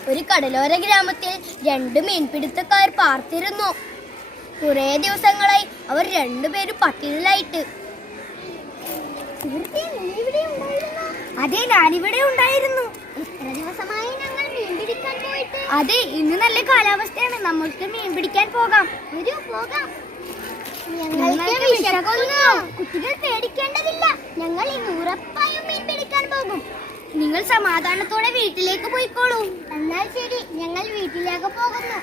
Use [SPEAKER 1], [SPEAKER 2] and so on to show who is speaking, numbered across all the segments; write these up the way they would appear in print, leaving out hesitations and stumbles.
[SPEAKER 1] ഒരു കടലോര ഗ്രാമത്തിൽ രണ്ട് മീൻപിടുത്തക്കാർ പാർത്തിരുന്നു. കുറേ ദിവസങ്ങളായി അവർ രണ്ടുപേരും പട്ടിണിയിലായിട്ട്. അതെ, ഞാനിവിടെ ഉണ്ടായിരുന്നു.
[SPEAKER 2] എത്ര ദിവസമായി ഞങ്ങൾ മീൻ പിടിക്കാൻ പോയിട്ട്?
[SPEAKER 1] അതെ, ഇന്ന് നല്ല കാലാവസ്ഥയാണ്, നമ്മൾക്ക് മീൻ പിടിക്കാൻ പോകാം.
[SPEAKER 2] വരൂ, പോകാം.
[SPEAKER 1] ഞങ്ങൾക്ക് വിശക്കുന്നു.
[SPEAKER 2] കുട്ടികൾ പേടിക്കേണ്ടതില്ല, ഞങ്ങൾ ഇന്ന് ഉറപ്പായും മീൻ പിടിക്കാൻ പോകും.
[SPEAKER 1] നിങ്ങൾ സമാധാനത്തോടെ വീട്ടിലേക്ക് പോയിക്കോളൂ.
[SPEAKER 2] എന്നാൽ ശരി, ഞങ്ങൾ വീട്ടിലേക്ക് പോകുന്നു.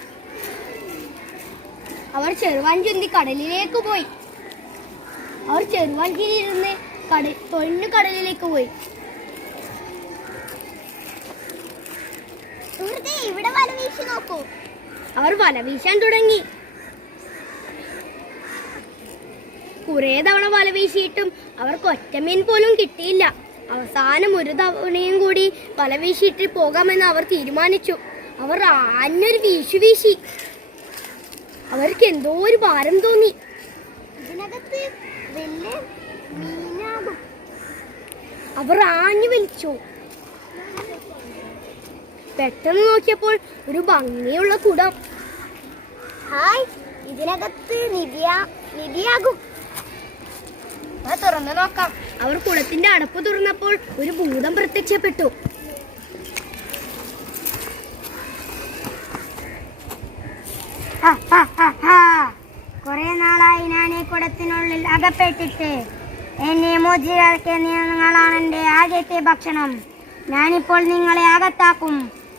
[SPEAKER 1] അവർ ചെറുവാൻ ചുന്തി കടലിലേക്ക് പോയി. അവർ ചെറുവാഞ്ചിയിലിരുന്ന് തൊഴിഞ്ഞു കടലിലേക്ക് പോയി.
[SPEAKER 2] സുഹൃത്തേ, ഇവിടെ വല വീശി നോക്കൂ.
[SPEAKER 1] അവർ വല വീശാൻ തുടങ്ങി. കുറേ തവണ വല വീശിയിട്ടും അവർക്ക് ഒറ്റ മീൻ പോലും കിട്ടിയില്ല. അവസാനം ഒരു തവണയും കൂടി വല വീശിയിട്ട് പോകാമെന്ന് അവർ തീരുമാനിച്ചു. അവർ ആഞ്ഞൊരു വീശി. അവർക്ക് എന്തോ ഒരു ഭാരം തോന്നി.
[SPEAKER 2] ഇതിനകത്ത് വലിയ മീനാകും.
[SPEAKER 1] അവർ ആഞ്ഞു വലിച്ചു. പെട്ടെന്ന് നോക്കിയപ്പോൾ ഒരു ഭംഗിയുള്ള കുടം.
[SPEAKER 2] ഹായ്, ഇതിനകത്ത് നിധിയാകും.
[SPEAKER 1] തുറന്നു നോക്കാം. അവർ കുളത്തിന്റെ അടപ്പ് തുറന്നപ്പോൾ ഒരു ഭൂതം പ്രത്യക്ഷപ്പെട്ടു.
[SPEAKER 2] കുറെ നാളായി ഞാൻ ഈ കുടത്തിനുള്ളിൽ അകപ്പെട്ടിട്ട്. എന്നെ മോചിതരാക്കിയ നിങ്ങളാണ് എന്റെ ആദ്യത്തെ ഭക്ഷണം. ഞാനിപ്പോൾ നിങ്ങളെ അകത്താക്കും.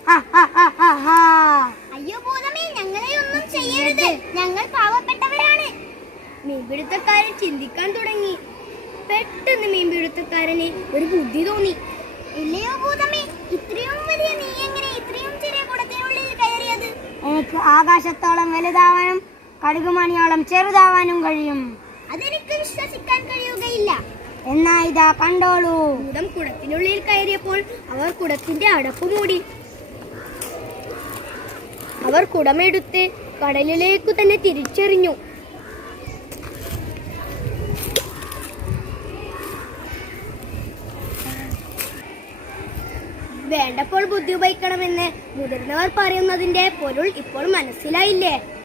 [SPEAKER 2] അയ്യോ ഭൂതമേ, ഞങ്ങളെ ഒന്നും ചെയ്യരുത്, ഞങ്ങൾ പാവപ്പെട്ടവരാണ്.
[SPEAKER 1] മീൻപിടുത്തക്കാരൻ ചിന്തിക്കാൻ തുടങ്ങി. പെട്ടെന്ന് മീൻപിടുത്തക്കാരന് ഒരു ബുദ്ധി തോന്നി.
[SPEAKER 2] ഇല്ലയോ ഭൂതമേ, ഇത്രയും വലിയ നീ എങ്ങനെ ഇത്രയും ചെറിയ കുടത്തിനുള്ളിൽ കയറിയത്? എനിക്ക് ആകാശത്തോളം വലുതാവാനും കടുകുമണിയോളം ചെറുതാവാനും കഴിയും. അതെനിക്ക് വിശ്വസിക്കാൻ കഴിയുകയില്ല. എന്നാ ഇതാ കണ്ടോളൂ.
[SPEAKER 1] ഭൂതം കുടത്തിനുള്ളിൽ കയറിയപ്പോൾ അവർ കുടത്തിന്റെ അടപ്പ് മൂടി. അവർ കുടമെടുത്ത് കടലിലേക്കു തന്നെ തിരിച്ചെറിഞ്ഞു. വേണ്ടപ്പോൾ ബുദ്ധി ഉപയോഗിക്കണമെന്ന് മുതിർന്നവർ പറയുന്നതിന്റെ പൊരുൾ ഇപ്പോൾ മനസ്സിലായില്ലേ?